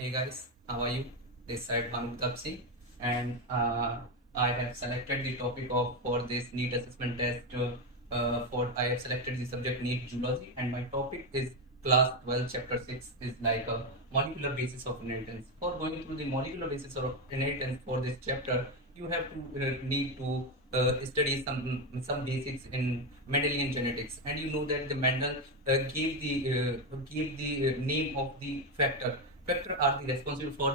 Hey guys, how are you? This side Bhanu Tapsi, and I have selected the topic of for this NEET assessment test. For I have selected the subject NEET Zoology, and my topic is class 12, chapter 6 is like a molecular basis of inheritance. For going through the molecular basis of inheritance for this chapter, you have to need to study some basics in Mendelian genetics, and you know that the Mendel gave the name of the factor. Factor are the responsible for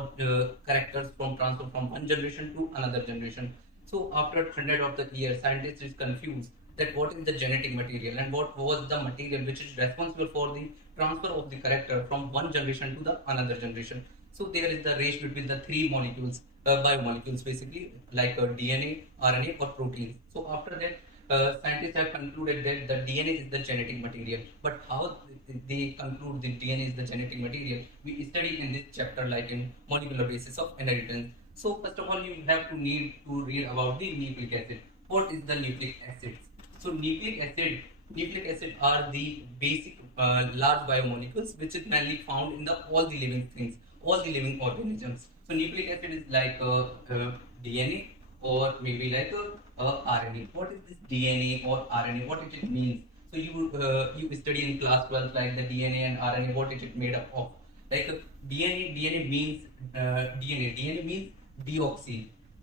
characters from transfer from one generation to another generation. So after hundred of the years, scientists is confused that what is the genetic material and what was the material which is responsible for the transfer of the character from one generation to the another generation. So there is the ratio between the three molecules, biomolecules basically, like DNA, RNA, or proteins. So after that, scientists have concluded that the DNA is the genetic material. But how they conclude the DNA is the genetic material, we study in this chapter, like in molecular basis of inheritance. So first of all, you have to need to read about the nucleic acid. What is the nucleic acids? So nucleic acid are the basic large biomolecules which is mainly found in the all the living things, all the living organisms. So nucleic acid is like DNA or maybe like RNA. What is this DNA or RNA? What it means? So you study in class 12 like the DNA and RNA. What is it made up of? Like DNA means DNA means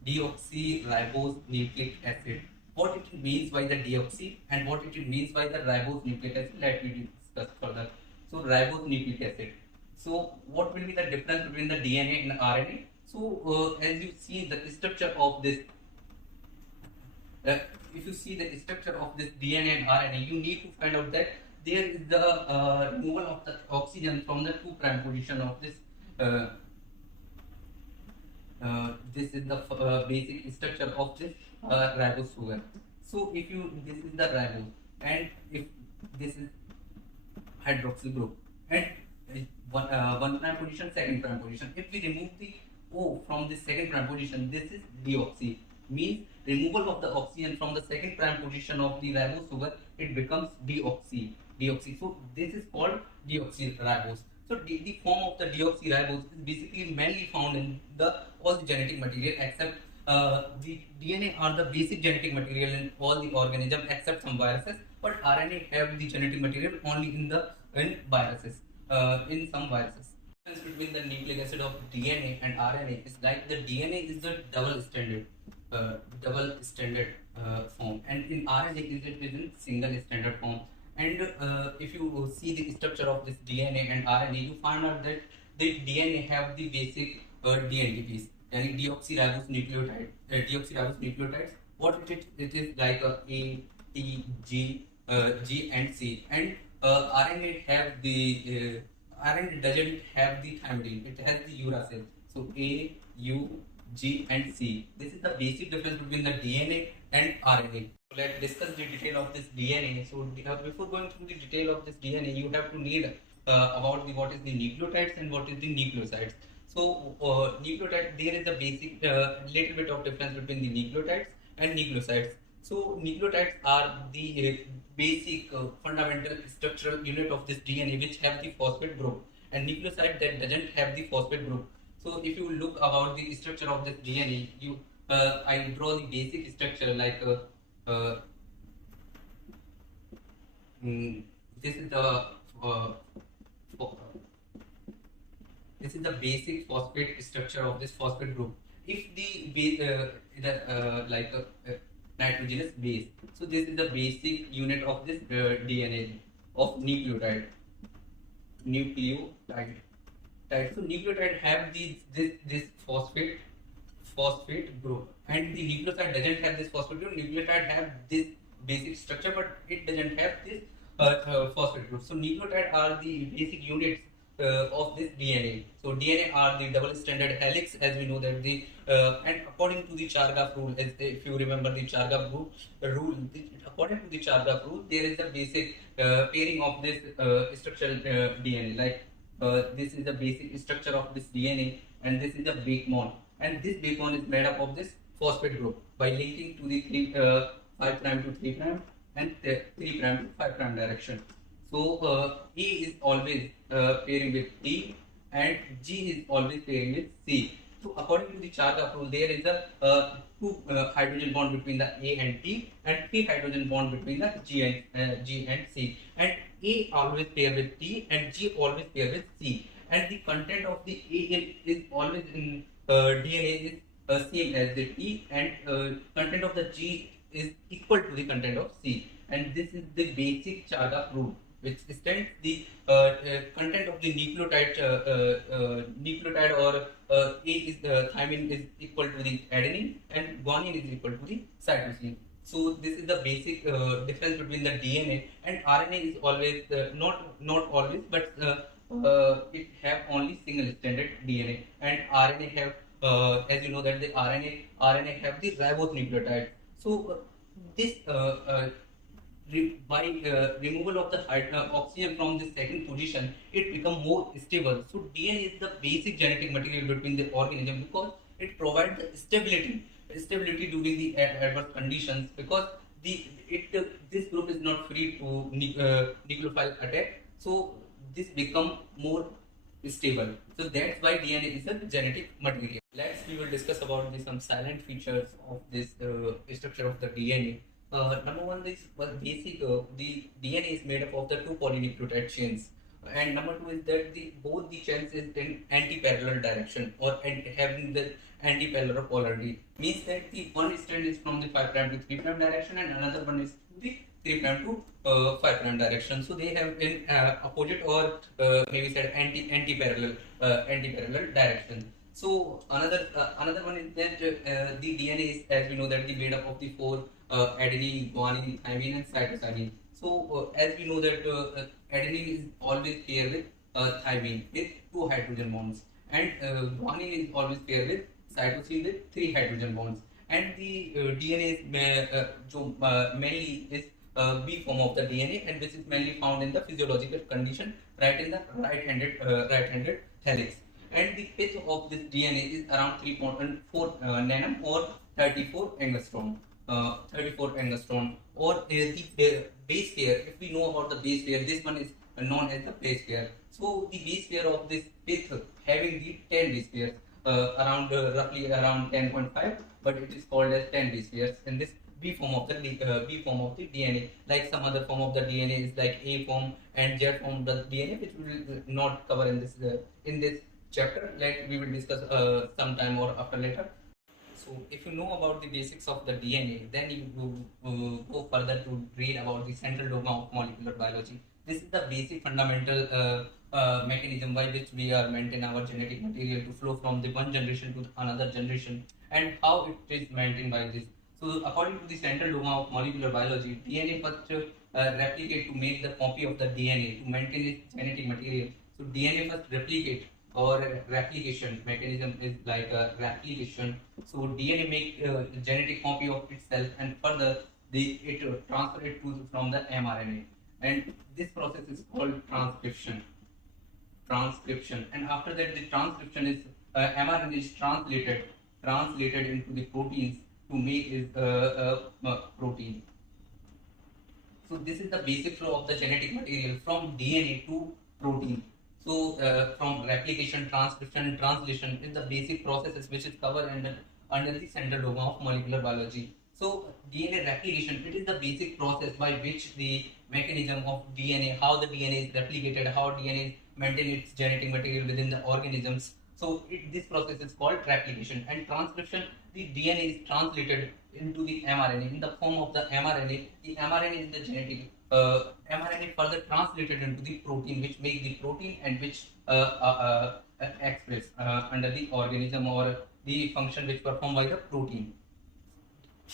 deoxyribose nucleic acid. What it means by the deoxy and what it means by the ribose nucleic acid, let me discuss further. So ribose nucleic acid. So what will be the difference between the DNA and RNA? So as you see the structure of this, if you see the structure of this DNA and RNA, you need to find out that there is the removal of the oxygen from the 2' position of this. This is the basic structure of this ribose sugar. So if you this is the ribose, and if this is hydroxyl group, and one prime position, second prime position. If we remove the O from the second prime position, this is deoxy. Means removal of the oxygen from the second prime position of the ribose sugar, it becomes deoxy. Deoxy. So this is called deoxyribose. So the form of the deoxyribose is basically mainly found in the all the genetic material except the DNA are the basic genetic material in all the organism except some viruses, but RNA have the genetic material only in viruses, in some viruses. The difference between the nucleic acid of DNA and RNA is like the DNA is the double standard form, and in RNA it is in single standard form. And if you see the structure of this DNA and RNA, you find out that the DNA have the basic DNTPs, yani deoxyribose nucleotide, deoxyribose nucleotides. What it is like a T, G, G and C, and RNA have the RNA doesn't have the thymidine; it has the uracil. So A, U, G and C. This is the basic difference between the DNA and RNA. So let's discuss the detail of this DNA. So before going through the detail of this DNA, you have to need about the what is the nucleotides and what is the nucleosides. So nucleotide, there is a basic little bit of difference between the nucleotides and nucleosides. So nucleotides are the basic fundamental structural unit of this DNA which have the phosphate group, and nucleoside that doesn't have the phosphate group. So if you look about the structure of this DNA, you I draw the basic structure like this is the this is the basic phosphate structure of this phosphate group. If like nitrogenous base, so this is the basic unit of this DNA of nucleotide. Nucleotide. So nucleotide have this phosphate group, and the nucleoside doesn't have this phosphate group. Nucleotide have this basic structure, but it doesn't have this phosphate group. So nucleotide are the basic units of this DNA. So DNA are the double stranded helix, as we know that the and according to the Chargaff rule, as if you remember the Chargaff rule, according to the Chargaff rule, there is a basic pairing of this structural DNA. Like this is the basic structure of this DNA, and this is the backbone, and this backbone is made up of this phosphate group by linking to the 5' to 3' and 3' to 5' direction. So A is always pairing with T, and G is always pairing with C. So according to the Chargas rule, there is a two hydrogen bond between the A and T, and three hydrogen bond between the G and C. And A always pair with T, and G always pair with C. And the content of the is always in DNA is same as the T, and content of the G is equal to the content of C. And this is the basic Chargas rule, which stands the content of the nucleotide or A is thymine is equal to the adenine, and guanine is equal to the cytosine. So this is the basic difference between the DNA and RNA. Is always not always, but it have only single stranded DNA, and RNA have as you know that the RNA have the ribonucleotide. So this by removal of the oxygen from the second position, it become more stable. So DNA is the basic genetic material between the organism, because it provides the stability during the adverse conditions, because this group is not free to nucleophile attack. So this become more stable. So that's why DNA is a genetic material. Next, we will discuss about some silent features of this structure of the DNA. Number one is basic. The DNA is made up of the two polynucleotide chains, and number two is that both the chains is in anti-parallel direction, or having the anti-parallel polarity. Means that the one strand is from the 5' to 3' direction, and another one is the 3' to 5' direction. So they have in opposite, or maybe said anti-parallel direction. So another one is that the DNA is, as we know, that the made up of the four adenine, guanine, thymine, and cytosine. So as we know that adenine is always paired with thymine with two hydrogen bonds, and guanine is always paired with cytosine with three hydrogen bonds. And the DNA is mainly is B form of the DNA, and which is mainly found in the physiological condition right in the right-handed helix. And the pitch of this DNA is around 3.4 nanum, or 34 angstrom. 34 angstrom, or the base pair. If we know about the base pair, this one is known as the base pair. So the base pair of this pith having the 10 base pairs, around roughly around 10.5, but it is called as 10 base pairs in this B form of the DNA. Like some other form of the DNA is like A form and Z form of the DNA, which we will not cover in this chapter. Like we will discuss sometime or after later. So if you know about the basics of the DNA, then you go further to read about the central dogma of molecular biology. This is the basic fundamental mechanism by which we are maintain our genetic material to flow from the one generation to another generation, and how it is maintained by this. So according to the central dogma of molecular biology, DNA first replicate to make the copy of the DNA to maintain its genetic material. So DNA first replicate, or replication mechanism is like a replication. So DNA make genetic copy of itself, and further it transfer it to from the mRNA, and this process is called transcription. And after that, the transcription is mRNA is translated into the proteins to make is protein. So this is the basic flow of the genetic material from DNA to protein. So from replication, transcription, and translation is the basic processes which is covered under the central dogma of molecular biology. So DNA replication, it is the basic process by which the mechanism of DNA, how the DNA is replicated, how DNA maintain its genetic material within the organisms. So this process is called replication. And transcription, the DNA is translated into the mRNA in the form of the mRNA. The mRNA is the genetic mRNA further translated into the protein, which make the protein, and which express under the organism, or the function which performed by the protein.